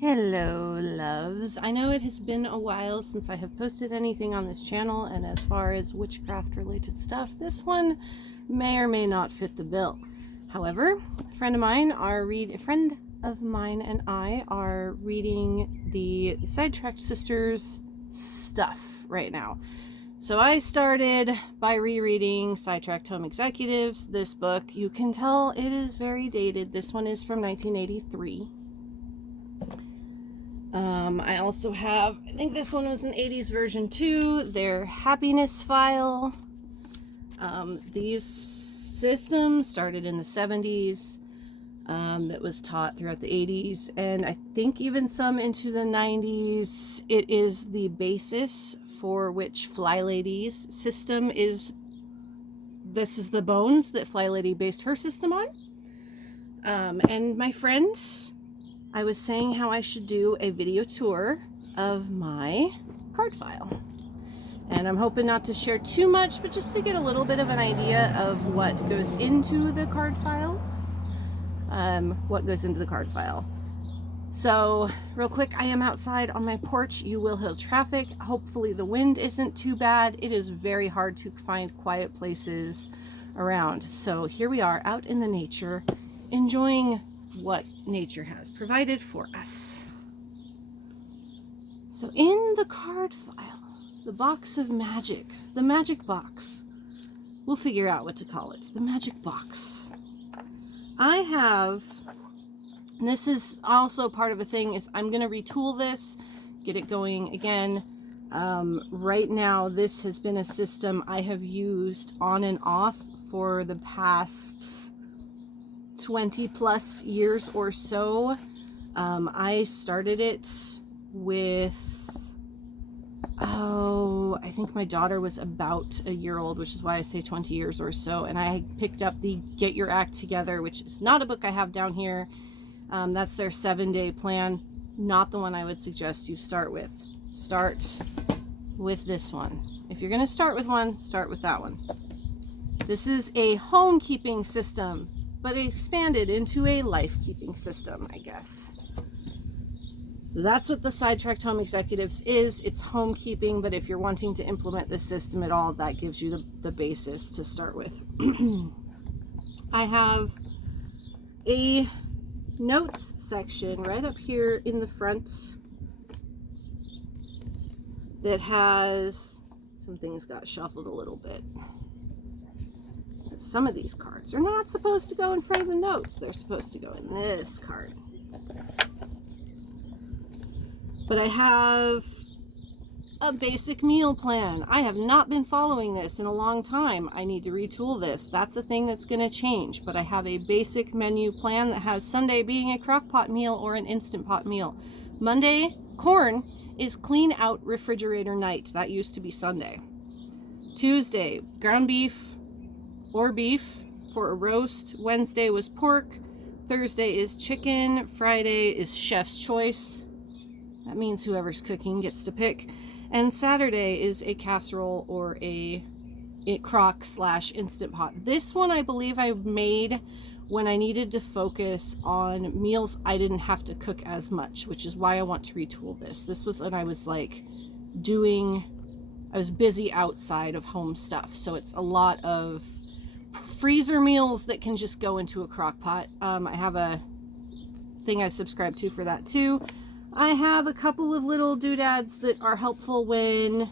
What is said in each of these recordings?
Hello, loves. I know it has been a while since I have posted anything on this channel, and as far as witchcraft related stuff, this one may or may not fit the bill. However, a friend of mine and I are reading the Sidetracked Sisters stuff right now. So I started by rereading Sidetracked Home Executives. This book, you can tell it is very dated. This one is from 1983. I also have, I think this one was an 80s version too, their happiness file. These systems started in the 70s, that was taught throughout the 80s, and I think even some into the 90s. It is the basis for which Fly Lady's system is. This is the bones that Fly Lady based her system on. And my friends, I was saying how I should do a video tour of my card file. And I'm hoping not to share too much, but just to get a little bit of an idea of what goes into the card file. So, real quick, I am outside on my porch. You will hear traffic. Hopefully the wind isn't too bad. It is very hard to find quiet places around. So here we are out in the nature, enjoying what nature has provided for us. So in the card file, the box of magic, the magic box, we'll figure out what to call it, the magic box. I have, and this is also part of a thing, is I'm going to retool this, get it going again. Right now, this has been a system I have used on and off for the past 20 plus years or so. I started it with, I think my daughter was about a year old, which is why I say 20 years or so. And I picked up the Get Your Act Together, which is not a book I have down here. That's their 7-day plan. Not the one I would suggest you start with. Start with this one. If you're going to start with one, start with that one. This is a homekeeping system, but expanded into a life-keeping system, I guess. So that's what the Sidetracked Home Executives is. It's homekeeping, but if you're wanting to implement this system at all, that gives you the basis to start with. I have a notes section right up here in the front that has, some things got shuffled a little bit. Some of these cards are not supposed to go in front of the notes. They're supposed to go in this card. But I have a basic meal plan. I have not been following this in a long time. I need to retool this. That's a thing that's going to change. But I have a basic menu plan that has Sunday being a crock pot meal or an Instant Pot meal. Monday, corn, is clean out refrigerator night. That used to be Sunday. Tuesday, ground beef or beef for a roast. Wednesday was pork. Thursday is chicken. Friday is chef's choice. That means whoever's cooking gets to pick. And Saturday is a casserole or a crock/instant pot. This one I believe I made when I needed to focus on meals I didn't have to cook as much, which is why I want to retool this. This was when I was like I was busy outside of home stuff. So it's a lot of freezer meals that can just go into a crock pot. I have a thing I subscribe to for that too. I have a couple of little doodads that are helpful when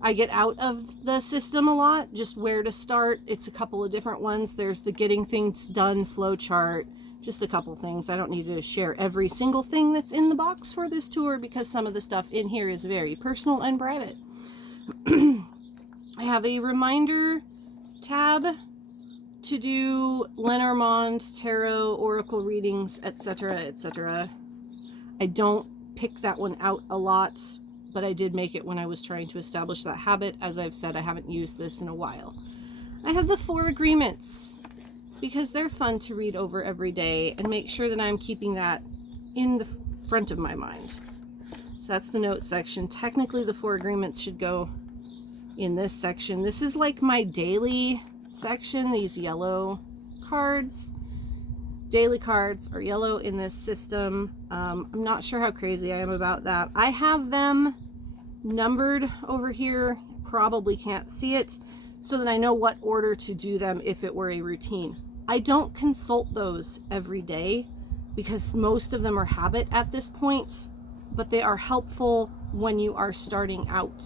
I get out of the system a lot, just where to start. It's a couple of different ones. There's the getting things done flow chart, just a couple things. I don't need to share every single thing that's in the box for this tour because some of the stuff in here is very personal and private. I have a reminder tab to do Lenormand, tarot, oracle readings, etc., etc. I don't pick that one out a lot, but I did make it when I was trying to establish that habit. As I've said, I haven't used this in a while. I have the 4 agreements because they're fun to read over every day and make sure that I'm keeping that in the front of my mind. So that's the notes section. Technically, the 4 agreements should go in this section. This is like my daily section, these yellow cards. daily cards are yellow in this system. I'm not sure how crazy I am about that. I have them numbered over here. Probably can't see it, so that I know what order to do them if it were a routine. I don't consult those every day because most of them are habit at this point, but they are helpful when you are starting out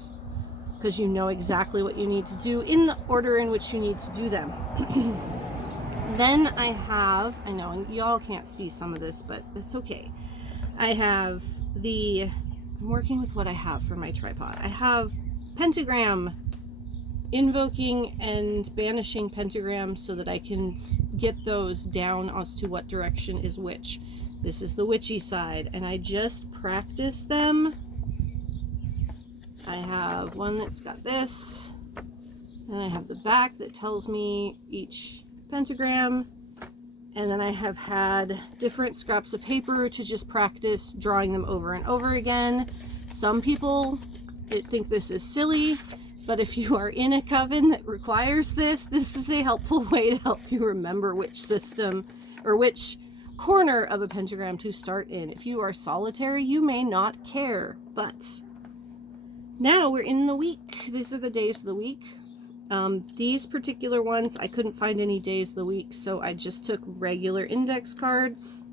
because you know exactly what you need to do in the order in which you need to do them. Then I know, and y'all can't see some of this, but that's okay. I'm working with what I have for my tripod. I have pentagram, invoking and banishing pentagrams so that I can get those down as to what direction is which. This is the witchy side, and I just practice them. I have one that's got this, and I have the back that tells me each pentagram, and then I have had different scraps of paper to just practice drawing them over and over again. Some people think this is silly, but if you are in a coven that requires this is a helpful way to help you remember which system or which corner of a pentagram to start in. If you are solitary, you may not care, but now we're in the week. These are the days of the week. These particular ones, I couldn't find any days of the week, so I just took regular index cards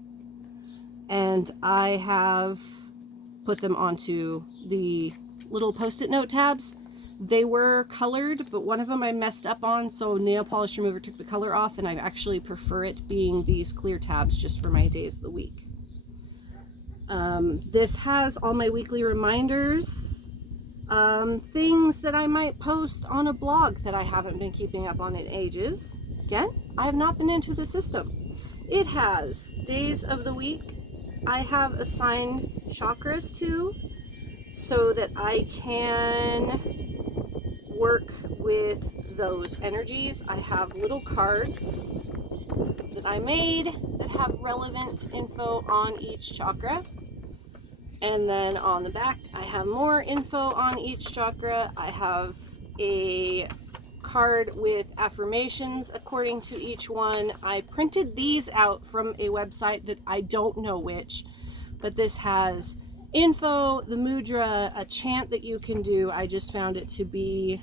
and I have put them onto the little post-it note tabs. They were colored, but one of them I messed up on, so nail polish remover took the color off, and I actually prefer it being these clear tabs just for my days of the week. This has all my weekly reminders, things that I might post on a blog that I haven't been keeping up on in ages. Again, I have not been into the system. It has days of the week I have assigned chakras to so that I can work with those energies. I have little cards that I made that have relevant info on each chakra. And then on the back, I have more info on each chakra. I have a card with affirmations according to each one. I printed these out from a website that I don't know which, but this has info, the mudra, a chant that you can do. I just found it to be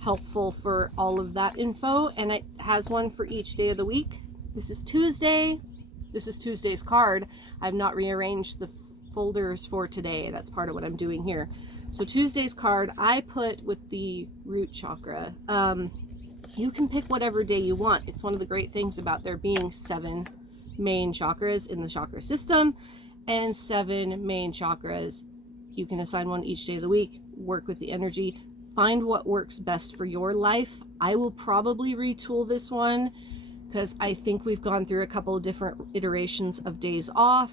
helpful for all of that info, and it has one for each day of the week. This is Tuesday. This is Tuesday's card. I've not rearranged the folders for today. That's part of what I'm doing here. So Tuesday's card I put with the root chakra. You can pick whatever day you want. It's one of the great things about there being 7 main chakras in the chakra system, and 7 main chakras. You can assign one each day of the week, work with the energy, find what works best for your life. I will probably retool this one because I think we've gone through a couple of different iterations of days off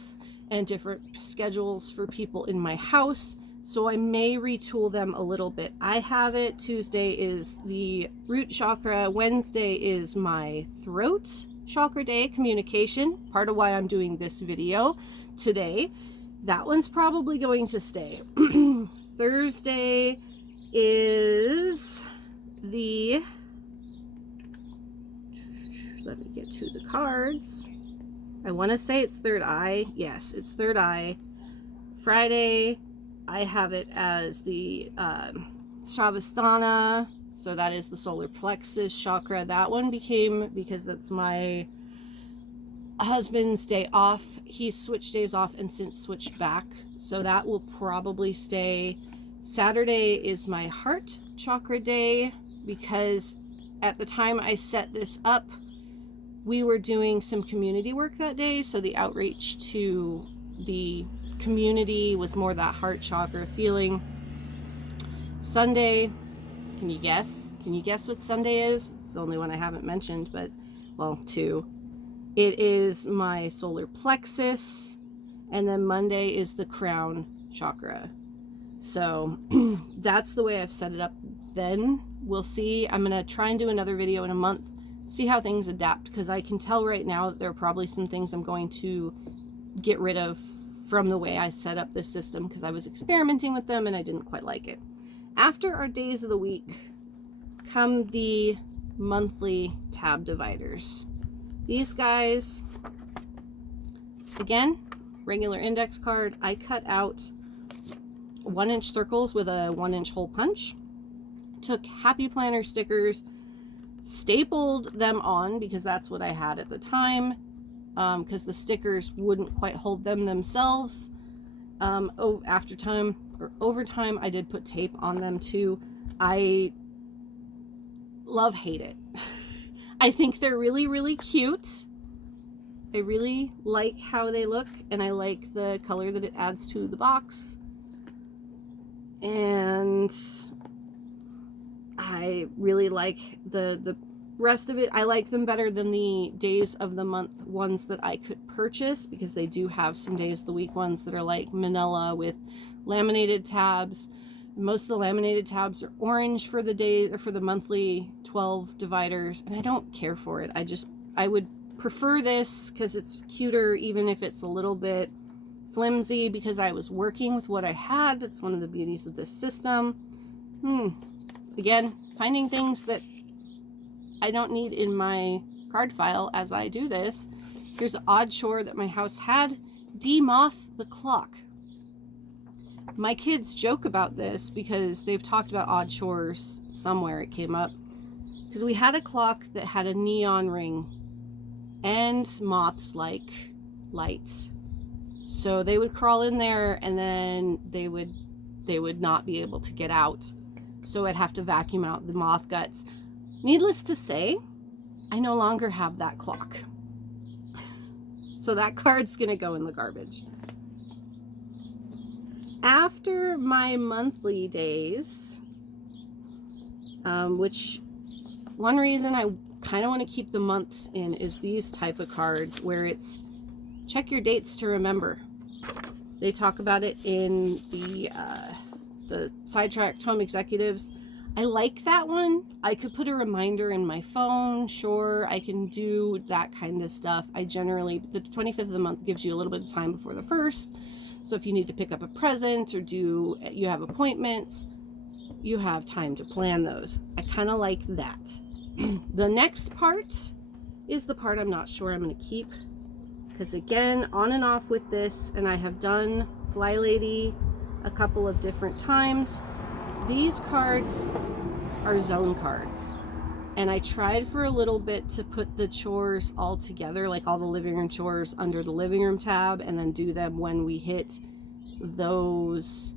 and different schedules for people in my house. So I may retool them a little bit. I have it. Tuesday is the root chakra. Wednesday is my throat chakra day, communication. Part of why I'm doing this video today. That one's probably going to stay. Thursday is the, let me get to the cards. I want to say it's third eye. Yes, it's third eye. Friday, I have it as the Shavasthana. So that is the solar plexus chakra. That one became, because that's my husband's day off. He's switched days off and since switched back. So that will probably stay. Saturday is my heart chakra day because at the time I set this up, we were doing some community work that day. So the outreach to the community was more that heart chakra feeling. Sunday, can you guess? Can you guess what Sunday is? It's the only one I haven't mentioned, but, well, 2. It is my solar plexus, and then Monday is the crown chakra. So that's the way I've set it up then. We'll see. I'm going to try and do another video in a month, see how things adapt, because I can tell right now that there are probably some things I'm going to get rid of from the way I set up this system because I was experimenting with them and I didn't quite like it. After our days of the week come the monthly tab dividers. These guys Again, regular index card. I cut out 1-inch circles with a 1-inch hole punch. Took Happy Planner stickers, stapled them on because that's what I had at the time, because the stickers wouldn't quite hold them themselves. Over time, I did put tape on them too. I hate it. I think they're really, really cute. I really like how they look, and I like the color that it adds to the box. And I really like the rest of it. I like them better than the days of the month ones that I could purchase, because they do have some days of the week ones that are like manila with laminated tabs. Most of the laminated tabs are orange for the day, or for the monthly 12 dividers, and I don't care for it. I would prefer this because it's cuter, even if it's a little bit flimsy, because I was working with what I had. It's one of the beauties of this system. Again, finding things that I don't need in my card file as I do this. Here's an odd chore that my house had: demoth the clock. My kids joke about this because they've talked about odd chores somewhere. It came up because we had a clock that had a neon ring and moths like light. So they would crawl in there, and then they would not be able to get out. So I'd have to vacuum out the moth guts. Needless to say, I no longer have that clock. So that card's gonna go in the garbage. After my monthly days, which one reason I kind of want to keep the months in is these type of cards where it's check your dates to remember. They talk about it in the Sidetracked Home Executives. I like that one. I could put a reminder in my phone. Sure, I can do that kind of stuff. The 25th of the month gives you a little bit of time before the 1st. So if you need to pick up a present or you have appointments, you have time to plan those. I kind of like that. The next part is the part I'm not sure I'm going to keep, because again, on and off with this, and I have done Fly Lady a couple of different times. These cards are zone cards, and I tried for a little bit to put the chores all together, like all the living room chores under the living room tab, and then do them when we hit those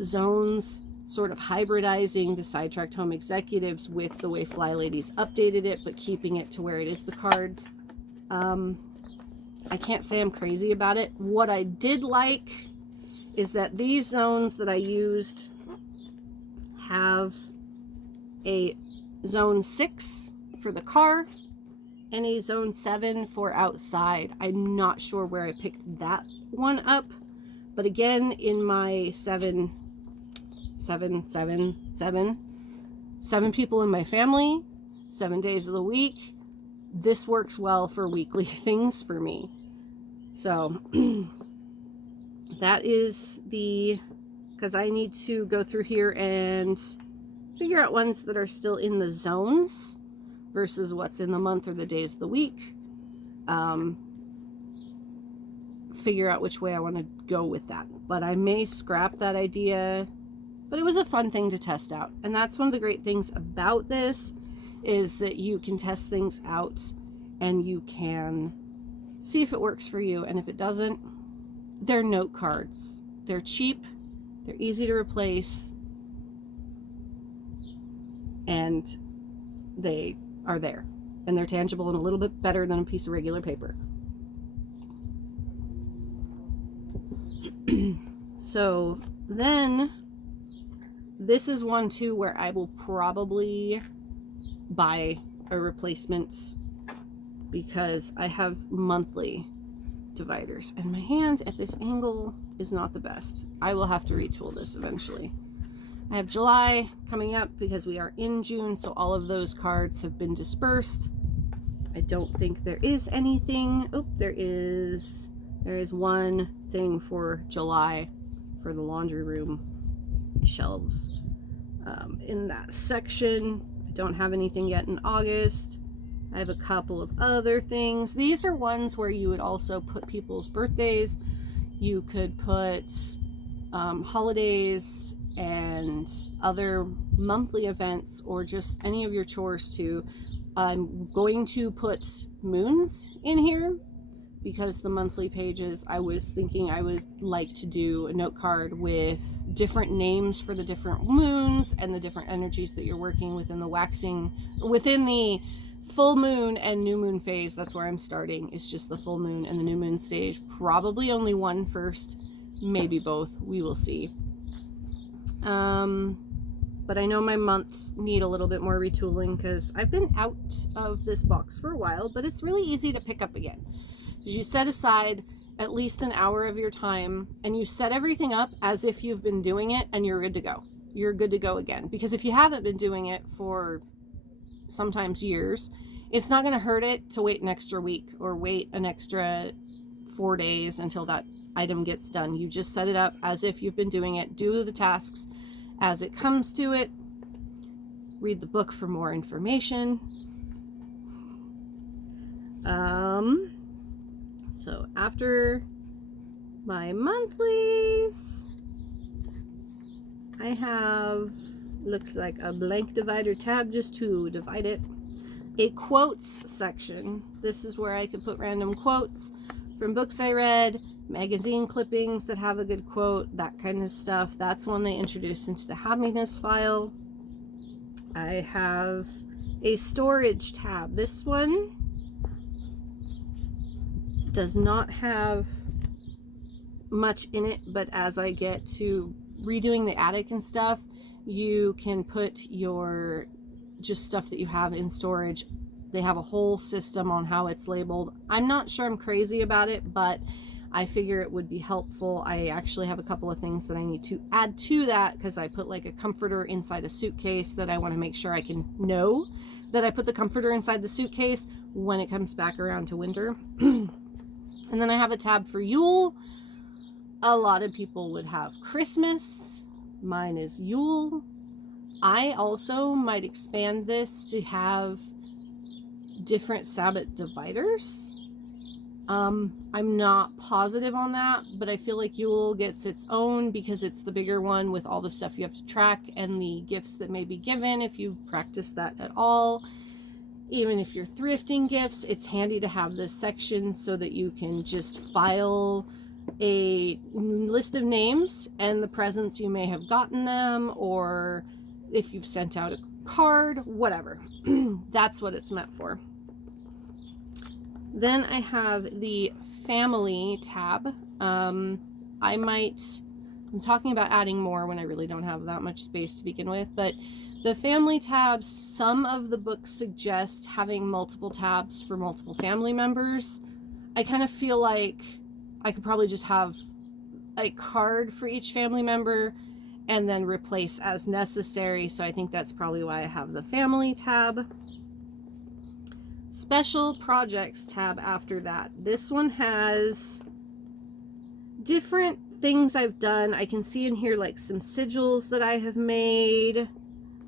zones, sort of hybridizing the Sidetracked Home Executives with the way Fly Ladies updated it, but keeping it to where it is the cards. I can't say I'm crazy about it. What I did like is that these zones that I used have a zone 6 for the car and a zone 7 for outside. I'm not sure where I picked that one up, but again, in my 7 people in my family, 7 days of the week, this works well for weekly things for me. So that is because I need to go through here and figure out ones that are still in the zones versus what's in the month or the days of the week. Figure out which way I want to go with that. But I may scrap that idea. But it was a fun thing to test out. And that's one of the great things about this, is that you can test things out and you can see if it works for you. And if it doesn't, they're note cards. They're cheap. They're easy to replace. And they are there. And they're tangible and a little bit better than a piece of regular paper. So then, this is one too where I will probably buy a replacement, because I have monthly dividers and my hand at this angle is not the best. I will have to retool this eventually. I have July coming up because we are in June, so all of those cards have been dispersed. I don't think there is anything. Oh, there is one thing for July for the laundry room shelves in that section. I don't have anything yet in August. I have a couple of other things. These are ones where you would also put people's birthdays. You could put holidays and other monthly events, or just any of your chores too. I'm going to put moons in here because the monthly pages, I was thinking I would like to do a note card with different names for the different moons and the different energies that you're working within the full moon and new moon phase. That's where I'm starting. It's just the full moon and the new moon stage. Probably only one first, maybe both. We will see. But I know my months need a little bit more retooling because I've been out of this box for a while, but it's really easy to pick up again. You set aside at least an hour of your time and you set everything up as if you've been doing it, and you're good to go. You're good to go again. Because if you haven't been doing it for sometimes years, it's not going to hurt it to wait an extra week or wait an extra 4 days until that item gets done. You just set it up as if you've been doing it. Do the tasks as it comes to it. Read the book for more information. So after my monthlies, I have, looks like a blank divider tab just to divide it. A quotes section. This is where I could put random quotes from books I read, magazine clippings that have a good quote, that kind of stuff. That's one they introduced into the happiness file. I have a storage tab. This one does not have much in it, but as I get to redoing the attic and stuff, you can put your just stuff that you have in storage. They have a whole system on how it's labeled. I'm not sure I'm crazy about it, but I figure it would be helpful. I actually have a couple of things that I need to add to that because I put like a comforter inside a suitcase that I want to make sure I can know that I put the comforter inside the suitcase when it comes back around to winter. And then I have a tab for Yule. A lot of people would have Christmas. Mine is Yule. I also might expand this to have different Sabbath dividers. I'm not positive on that, but I feel like Yule gets its own because it's the bigger one with all the stuff you have to track and the gifts that may be given if you practice that at all. Even if you're thrifting gifts, it's handy to have this section so that you can just file a list of names and the presents you may have gotten them, or if you've sent out a card, whatever. That's what it's meant for. Then I have the family tab. I'm talking about adding more when I really don't have that much space to begin with, but the family tabs, some of the books suggest having multiple tabs for multiple family members. I kind of feel like I could probably just have a card for each family member and then replace as necessary. So I think that's probably why I have the family tab. Special projects tab after that. This one has different things I've done. I can see in here like some sigils that I have made.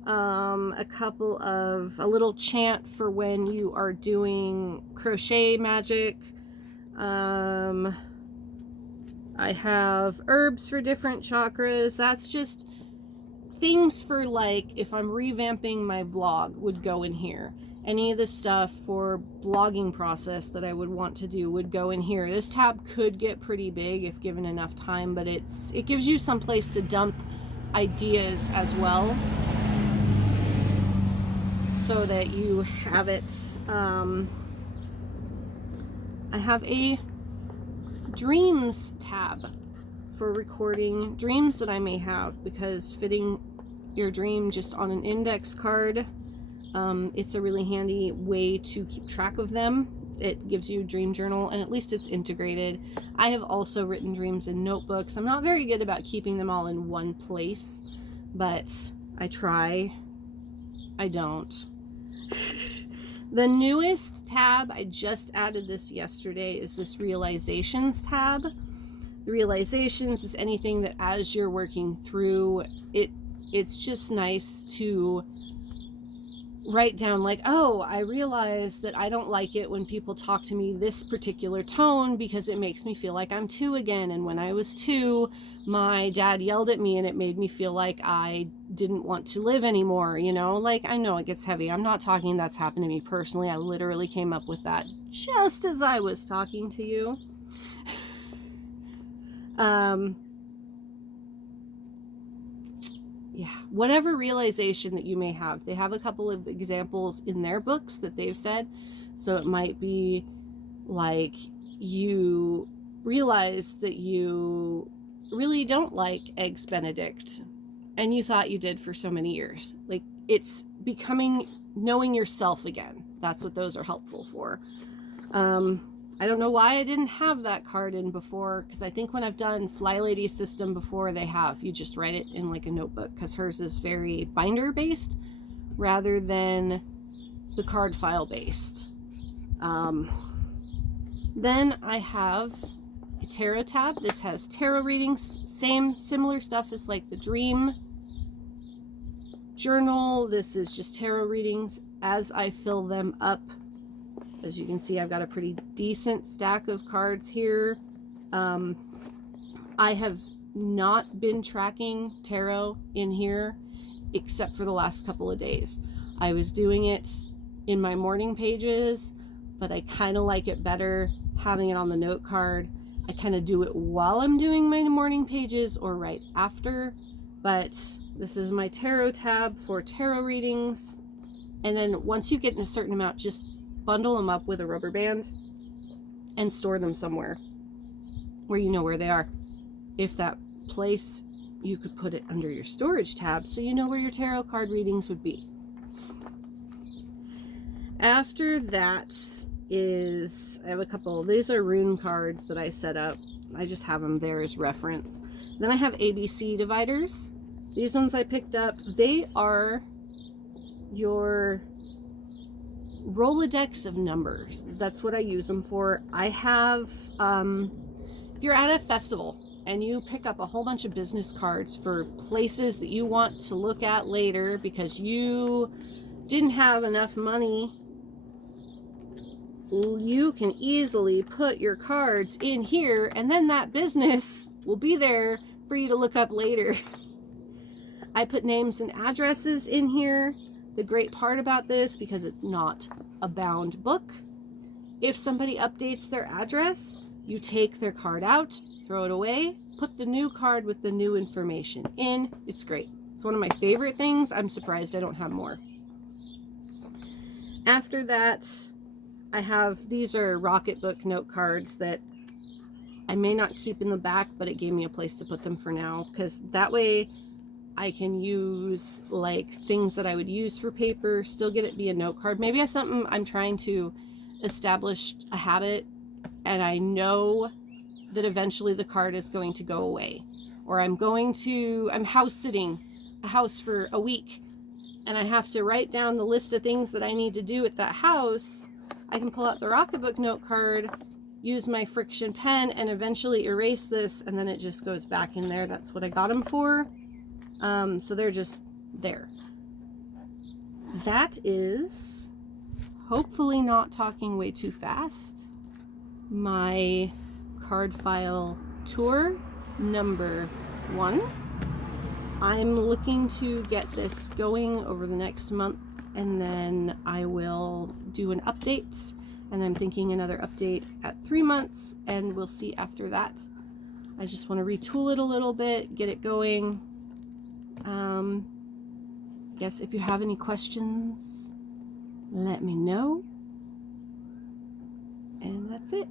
A little chant for when you are doing crochet magic. I have herbs for different chakras. That's just things for like if I'm revamping my vlog would go in here. Any of the stuff for blogging process that I would want to do would go in here. This tab could get pretty big if given enough time, but it gives you some place to dump ideas as well, so that you have it. I have a dreams tab for recording dreams that I may have, because fitting your dream just on an index card, it's a really handy way to keep track of them. It gives you a dream journal, and at least it's integrated. I have also written dreams in notebooks. I'm not very good about keeping them all in one place, but I try. I don't. The newest tab, I just added this yesterday, is this realizations tab. The realizations is anything that as you're working through it, it's just nice to write down like, oh, I realize that I don't like it when people talk to me this particular tone because it makes me feel like I'm 2 again. And when I was 2, my dad yelled at me and it made me feel like I didn't want to live anymore. You know, like, I know it gets heavy. I'm not talking that's happened to me personally. I literally came up with that just as I was talking to you. Yeah, whatever realization that you may have. They have a couple of examples in their books that they've said. So it might be like you realize that you really don't like Eggs Benedict and you thought you did for so many years. Like, it's becoming knowing yourself again. That's what those are helpful for. I don't know why I didn't have that card in before, because I think when I've done Fly Lady's system before, they have. You just write it in like a notebook, because hers is very binder based rather than the card file based. Then I have a tarot tab. This has tarot readings, similar stuff as like the dream journal. This is just tarot readings as I fill them up. As you can see, I've got a pretty decent stack of cards here. I have not been tracking tarot in here except for the last couple of days. I was doing it in my morning pages, but I kind of like it better having it on the note card. I kind of do it while I'm doing my morning pages or right after, but this is my tarot tab for tarot readings. And then once you get in a certain amount, just bundle them up with a rubber band and store them somewhere where you know where they are. If that place, you could put it under your storage tab so you know where your tarot card readings would be. After that is, I have a couple, these are rune cards that I set up. I just have them there as reference. Then I have ABC dividers. These ones I picked up. They are your Rolodex of numbers. That's what I use them for. I have, if you're at a festival and you pick up a whole bunch of business cards for places that you want to look at later because you didn't have enough money, you can easily put your cards in here and then that business will be there for you to look up later. I put names and addresses in here. The great part about this, because it's not a bound book, if somebody updates their address, you take their card out, throw it away, put the new card with the new information in. It's great. It's one of my favorite things. I'm surprised I don't have more. After that, I have, these are Rocketbook note cards that I may not keep in the back, but it gave me a place to put them for now, because that way I can use like things that I would use for paper, still get it be a note card. Maybe it's something I'm trying to establish a habit and I know that eventually the card is going to go away. Or I'm house sitting a house for a week and I have to write down the list of things that I need to do at that house. I can pull out the Rocketbook note card, use my friction pen and eventually erase this and then it just goes back in there. That's what I got them for. So they're just there. That is, hopefully not talking way too fast, my card file tour number 1. I'm looking to get this going over the next month and then I will do an update, and I'm thinking another update at 3 months, and we'll see after that. I just want to retool it a little bit, get it going. Guess if you have any questions, let me know. And that's it.